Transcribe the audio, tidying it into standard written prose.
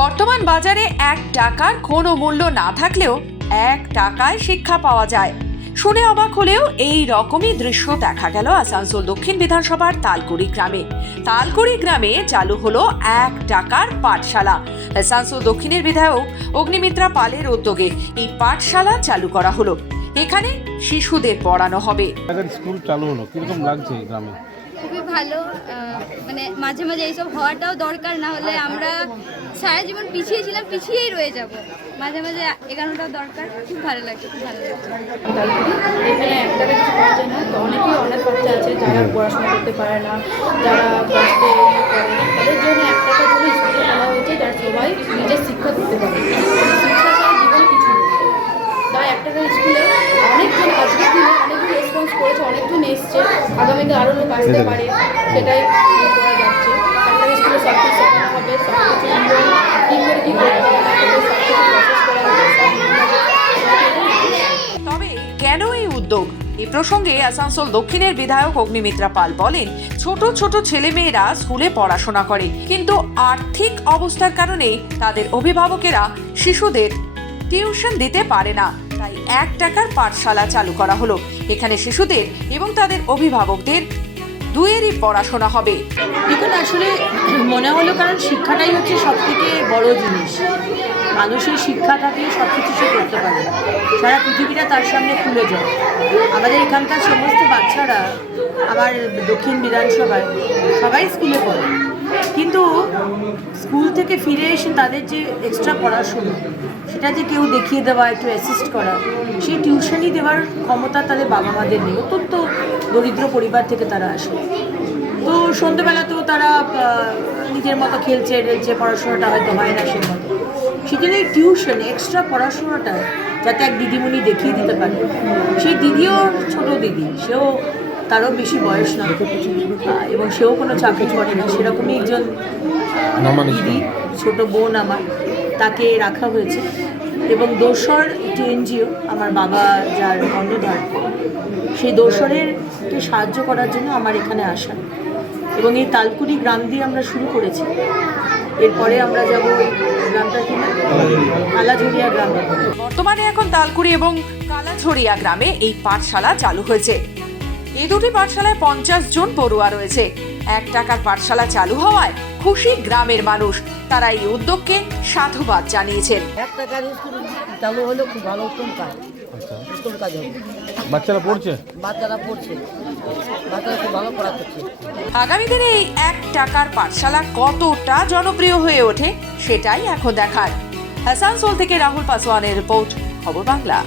বর্তমান বাজারে 1 টাকার কোনো মূল্য না থাকলেও 1 টাকায় শিক্ষা পাওয়া যায়। শুনে অবাক হলেও এই রকমই দৃশ্য দেখা গেল আসানসোল দক্ষিণ বিধানসভার তালকুড়ি গ্রামে। তালকুড়ি গ্রামে চালু হলো 1 টাকার পাঠশালা। আসানসোল দক্ষিণের বিধায়ক অগ্নিমিত্রা পালের উদ্যোগে এই পাঠশালা চালু করা হলো। এখানে শিশুদের পড়ানো হবে। স্কুল চালু হলো, কিরকম লাগছে এই গ্রামে? খুবই ভালো, মানে মাঝে মাঝে এইসব হওয়াটাও দরকার, না হলে আমরা সারা জীবন পিছিয়ে ছিলাম, পিছিয়েই রয়ে যাব। মাঝে মাঝে এগানোটাও দরকার। খুব ভালো লাগছে, খুব ভালো লাগছে। এখানে এক টাকা কিছু পাওয়া যায় না, তো অনেকেই অনেক বাচ্চা আছে যারা পড়াশোনা করতে পারে না, যারা বাঁচতে পারে না, তাদের জন্য 1 টাকার জন্য স্কুলে আনা হয়েছে, যারা সবাই নিজের শিক্ষা করতে পারে। শিক্ষা ছাড়া জীবনে কিছু নেই। তাই 1 টাকার স্কুলে অনেকজন আজকের দিনে অনেকজন রেসপন্স করেছে, অনেকজন এসছে, আগামীতে আরও লোক আসতে পারে, সেটাই করা যাচ্ছে। 1 টাকার স্কুলে সব কিছু শেখানো হবে, সব কিছু কী করে কী করতে হবে, সব কিছু প্রসেস করা হবে। তবে কেন এই উদ্যোগ? এই প্রসঙ্গে আসানসোল দক্ষিণের বিধায়ক অগ্নিমিত্রা পাল বলেন, ছোট ছোট ছেলেমেয়েরা স্কুলে পড়াশোনা করে, কিন্তু আর্থিক অবস্থার কারণে তাদের অভিভাবকেরা শিশুদের টিউশন দিতে পারে না। তাই 1 টাকার পাঠশালা চালু করা হলো। এখানে শিশুদের এবং তাদের অভিভাবকদের দুয়েরই পড়াশোনা হবে। দেখুন, আসলে মনে হলো কারণ শিক্ষাটাই হচ্ছে সব থেকে বড় জিনিস। মানুষের শিক্ষা থাকলে সব কিছু সে করতে পারে, সারা পৃথিবীটা তার সামনে খুলে যায়। আমাদের এখানকার সমস্ত বাচ্চারা আমার দক্ষিণ বিধানসভায় সবাই স্কুলে পড়ে, কিন্তু স্কুল থেকে ফিরে এসে তাদের যে এক্সট্রা পড়াশুনো, সেটা যে কেউ দেখিয়ে দেওয়া, একটু অ্যাসিস্ট করা, সেই টিউশনই দেওয়ার ক্ষমতা তাদের বাবা মাদের নেই। অত্যন্ত দরিদ্র পরিবার থেকে তারা আসে। তো সন্ধ্যেবেলাতেও তারা নিজের মতো খেলছে টেলছে, পড়াশোনাটা হয়তো হয় না সেই মতো। সেজন্য এই টিউশন এক্সট্রা পড়াশোনাটা যাতে এক দিদিমণি দেখিয়ে দিতে পারে। সেই দিদিও ছোট দিদি, সেও তারও বেশি বয়স না, এবং সেও কোনো চাকরি করে না, সেরকমই একজন দিদি, ছোট বোন আমার, তাকে রাখা হয়েছে। এবং দোসর একটি এনজিও, আমার বাবা যার কর্ণধার, সেই দোসরেরকে সাহায্য করার জন্য আমার এখানে আসা। এবং এই তালকুড়ি গ্রাম দিয়ে আমরা শুরু করেছি, এরপরে আমরা যাব গ্রামটা কিনা কালাঝরিয়া গ্রামে। বর্তমানে এখন তালকুড়ি এবং কালাঝরিয়া গ্রামে এই পাঠশালা চালু হয়েছে। এই দুটি পাঠশালায় 50 জন পড়ুয়া রয়েছে। 1 টাকার পাঠশালা চালু হওয়ায় খুশি গ্রামের মানুষ। তারা এই উদ্যোগকে সাধুবাদ জানিয়েছেন। 1 টাকার স্কুল চালু হলে খুব ভালো, উত্তম কাজ, উত্তম কাজ হবে। বাচ্চারা পড়ছে, বাচ্চারা পড়ছে, বাচ্চারা খুব ভালো পড়া করছে। আগামী দিনে এই 1 টাকার পাঠশালা কতটা জনপ্রিয় হয়ে ওঠে সেটাই এখন দেখার। আসানসোল থেকে রাহুল পাসওয়ানের রিপোর্ট, খবর বাংলা।